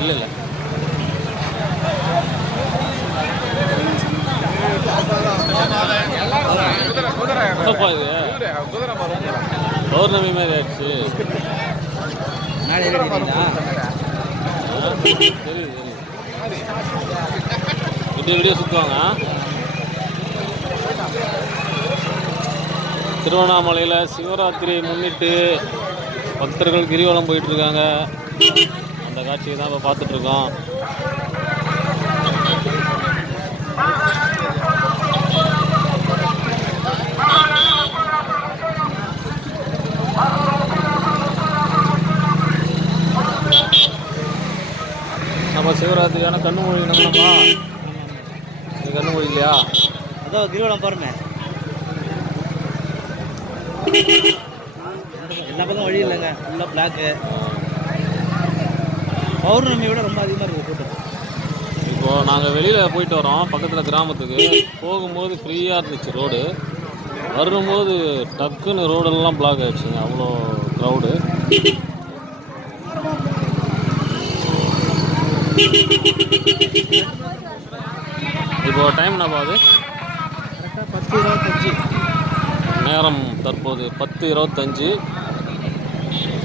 இல்லை இல்லை. இது பௌர்ணமி மாதிரி ஆயிடுச்சு. நாளை ரெடிங்களா தெரியுது விடிய விடிய சுற்றுவாங்க திருவண்ணாமலையில் சிவராத்திரியை முன்னிட்டு பக்தர்கள் கிரிவலம் போயிட்டு இருக்காங்க. அந்த காட்சியை தான் இப்போ பார்த்துட்டு இருக்கோம் நம்ம சிவராத்திரியான கண்ணு மொழி நம்மளப்பா நீ கண்ணு மொழி இல்லையா? அதோ கிரிவலம் போகிறேன் எல்லா பக்கம் வழி இல்லைங்க. ஃபுல்லாக பிளாக்கு பௌர்ணமி விட ரொம்ப அதிகமாக இருக்குது கூட்டம். இப்போது நாங்கள் வெளியில் போயிட்டு வரோம் பக்கத்தில் கிராமத்துக்கு. போகும்போது ஃப்ரீயாக இருந்துச்சு ரோடு வரும்போது டக்குன்னு ரோடெல்லாம் பிளாக் ஆயிடுச்சுங்க. அவ்வளோ க்ரௌடு இப்போ டைம் என்ன கரெக்டாக பத்து இருபத்தஞ்சி. நேரம் தற்போது பத்து இருபத்தஞ்சு.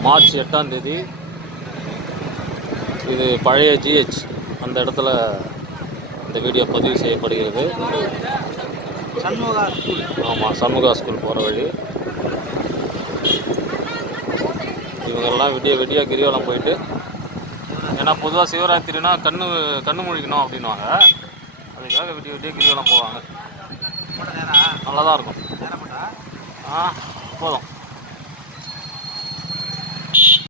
மார்ச் எட்டாம் தேதி. இது பழைய ஜிஹெச் அந்த இடத்துல இந்த வீடியோ பதிவு செய்யப்படுகிறது. சண்முகா ஸ்கூல் ஆமாம் சண்முகா ஸ்கூல் போகிற வழி. இவங்கெல்லாம் விடிய விடிய கிரிவலம் போயிட்டு ஏன்னா பொதுவாக சிவராத்திரினா கண்ணு கண்ணு முழிக்கணும் அப்படின்வாங்க அதுக்காக விடிய விடிய கிரிவலம் போவாங்க. நல்லா தான் இருக்கும். ஆ போதும்.